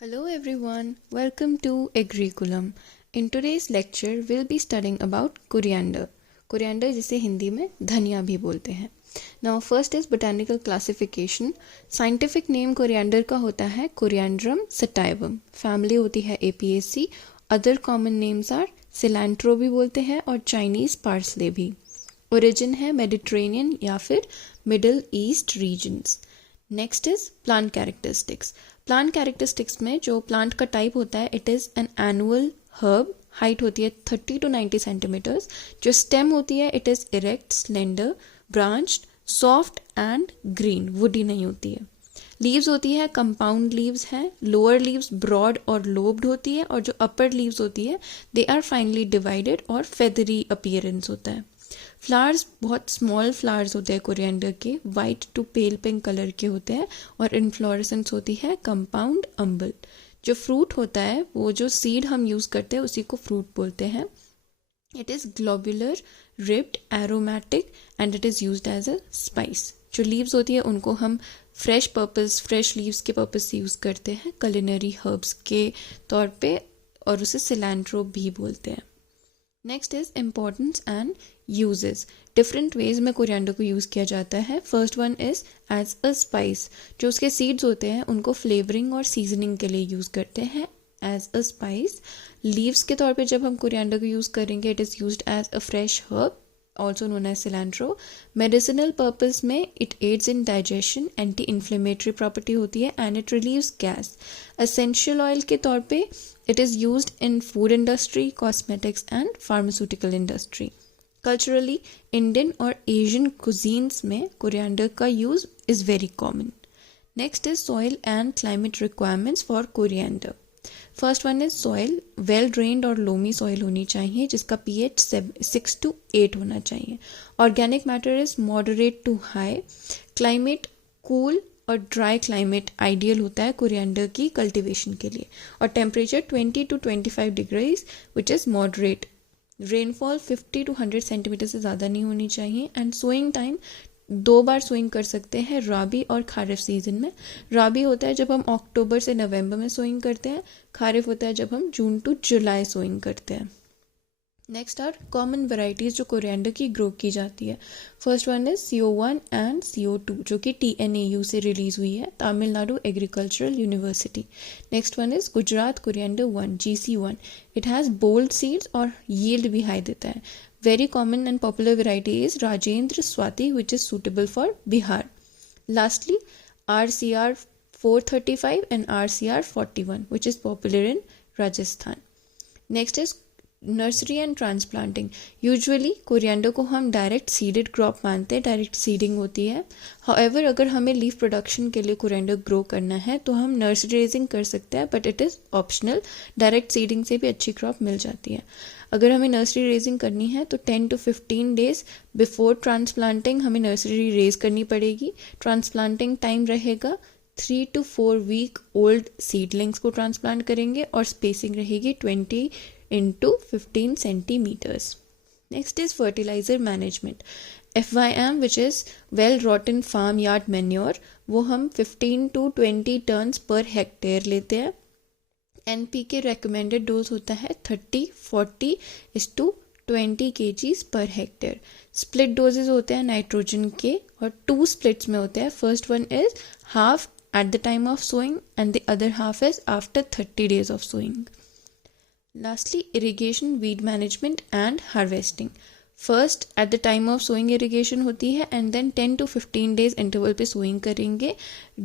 Hello everyone, welcome to Agriculum. In today's lecture, we'll be studying about coriander. Coriander जिसे हिंदी में धनिया भी बोलते हैं. Now first is botanical classification. Scientific name coriander का होता है Coriandrum sativum. Family होती है Apiaceae. Other common names are cilantro भी बोलते हैं और Chinese parsley भी. Origin है Mediterranean या फिर Middle East regions. Next is plant characteristics. Plant characteristics में जो प्लांट का टाइप होता है it is an annual herb. Height होती है 30 to 90 सेंटीमीटर्स. जो स्टेम होती है it is erect, slender, branched, soft and green, woody नहीं होती है. लीव्स होती है कंपाउंड लीव्स हैं. लोअर लीव्स ब्रॉड और लोब्ड होती है और जो अपर लीव्स होती है दे आर फाइनली डिवाइडेड और फेदरी अपीयरेंस होता है. फ्लावर्स बहुत स्मॉल फ्लावर्स होते हैं कोरिएंडर के, white to pale pink colour के होते हैं और इन्फ्लोरेसेंस होती है कंपाउंड अम्बल. जो फ्रूट होता है वो जो सीड हम यूज़ करते हैं उसी को फ्रूट बोलते हैं. It is globular, ribbed, aromatic and it is used as a spice. जो लीव्स होती है उनको हम फ्रेश लीव्स के पर्पज से यूज़ करते हैं कलिनरी हर्ब्स के तौर पे और उसे सिलेंट्रो भी बोलते हैं. Next is importance and uses. Different ways में कोरिएंडर को यूज़ किया जाता है. First one is as a spice. जो उसके सीड्स होते हैं उनको फ्लेवरिंग और सीजनिंग के लिए यूज़ करते हैं एज अ स्पाइस. लीव्स के तौर पे जब हम कोरिएंडर को यूज़ करेंगे it is used as a fresh herb also known as cilantro. Medicinal purpose में it aids in digestion, anti inflammatory property होती है and it relieves gas. Essential oil के तौर पे it is used in food industry, cosmetics and pharmaceutical industry. Culturally Indian और Asian cuisines में coriander का use is very common. Next is soil and climate requirements for coriander. First one is soil. Well drained और loamy soil होनी चाहिए जिसका pH 6 to 8 होना चाहिए. Organic matter is moderate to high. Climate cool और dry climate ideal होता है coriander की कल्टीवेशन के लिए. और temperature 20 to 25 degrees which is moderate. Rainfall 50 to 100 centimetre से ज़्यादा नहीं होनी चाहिए. एंड सोइंग टाइम 2 बार सोइंग कर सकते हैं, राबी और खारिफ सीजन में. राबी होता है जब हम अक्टूबर से नवंबर में सोइंग करते हैं. खारिफ होता है जब हम जून टू जुलाई सोइंग करते हैं. नेक्स्ट आर कॉमन वेराइटीज़ जो कोरिएंडर की ग्रो की जाती है. First one is CO1 and CO2 जो कि TNAU से रिलीज हुई है, Tamil Nadu agricultural university. Next one is Gujarat coriander 1 GC1. It has bold seeds और यील्ड भी हाई देता है. Very common and popular variety is Rajendra Swati which is suitable for Bihar. Lastly RCR 435 and RCR 41 which is popular in Rajasthan. Next is nursery and transplanting. Usually coriander को हम direct seeded crop मानते हैं, direct seeding होती है. However अगर हमें leaf production के लिए कोरिएंडर ग्रो करना है तो हम नर्सरी रेजिंग कर सकते हैं but it is optional. Direct seeding से भी अच्छी क्रॉप मिल जाती है. अगर हमें नर्सरी रेजिंग करनी है तो 10 to 15 डेज बिफोर ट्रांसप्लांटिंग हमें नर्सरी रेज करनी पड़ेगी. ट्रांसप्लांटिंग टाइम रहेगा 3 to 4 वीक ओल्ड सीडलिंग्स को ट्रांसप्लांट करेंगे और स्पेसिंग रहेगी 20 into 15 centimeters. Next is fertilizer management. FYM which is well rotten farm yard manure वो हम 15 to 20 tons per hectare लेते हैं. NPK recommended dose होता है 30-40:20 kgs per hectare. Split doses होते हैं नाइट्रोजन के और 2 splits में होते हैं. First one is half at the time of sowing and the other half is after 30 days of sowing. Lastly, irrigation, weed management and harvesting. First, at the time of sowing irrigation होती है and then 10 to 15 days interval पे sowing करेंगे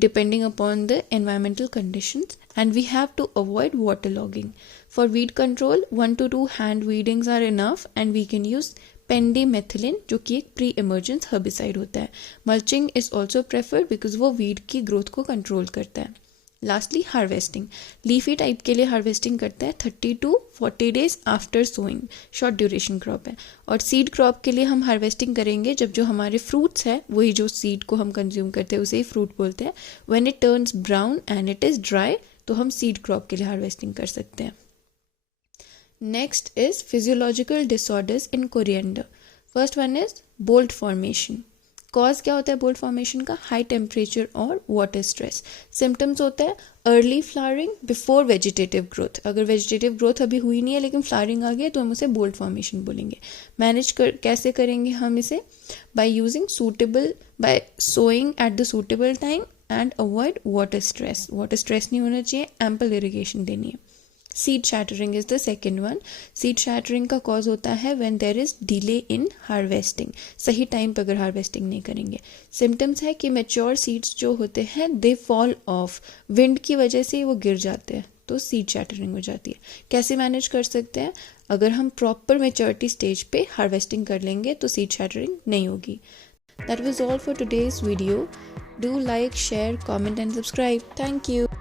depending upon the environmental conditions and we have to avoid waterlogging. For weed control, 1 to 2 hand weedings are enough and we can use pendimethalin जो कि एक pre-emergence herbicide होता है. Mulching is also preferred because वो weed की growth को control करता है. Lastly harvesting. लीफी टाइप के लिए हार्वेस्टिंग करते हैं 30 to 40 days after sowing. Short duration crop है. और सीड क्रॉप के लिए हम हार्वेस्टिंग करेंगे जब जो हमारे फ्रूट्स है वही जो सीड को हम कंज्यूम करते हैं उसे ही फ्रूट बोलते हैं. When it turns brown and it is dry तो हम सीड क्रॉप के लिए हार्वेस्टिंग कर सकते हैं. Next is physiological disorders in coriander. First one is bolt formation. Cause क्या होता है बोल्ट फॉर्मेशन का? हाई टेम्परेचर और वाटर स्ट्रेस। सिम्टम्स होता है early flowering before vegetative growth. अगर वेजिटेटिव ग्रोथ अभी हुई नहीं है लेकिन फ्लावरिंग आ गई है तो हम उसे बोल्ट फॉर्मेशन बोलेंगे। कैसे करेंगे हम इसे? By sowing at the suitable time and avoid water stress. Water stress नहीं होना चाहिए, एम्पल इरिगेशन देनी है। Seed shattering is the second one. Seed shattering का कॉज होता है when there is delay in harvesting. सही टाइम पर अगर हार्वेस्टिंग नहीं करेंगे। सिम्टम्स है कि मैच्योर सीड्स जो होते हैं दे फॉल ऑफ, विंड की वजह से वो गिर जाते हैं, तो सीड शैटरिंग हो जाती है। कैसे मैनेज कर सकते हैं? अगर हम प्रॉपर मैच्योरिटी स्टेज पे हार्वेस्टिंग कर लेंगे तो सीड शैटरिंग नहीं होगी। That was all for today's video. Do like, share, comment and subscribe. Thank you.